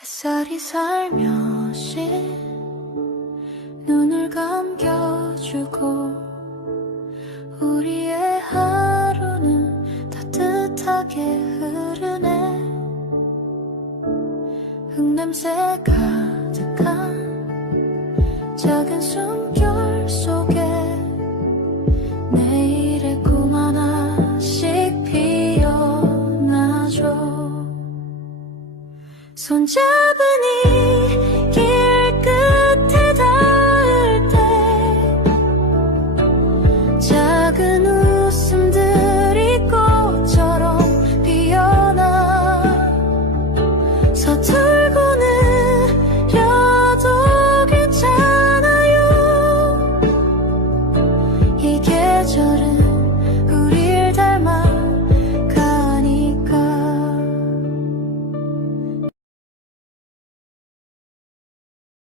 햇살이 살며시 눈을 감겨주고 우리의 하루는 따뜻하게 흐르네. 흙냄새 가득한 작은 숨결 손잡은 이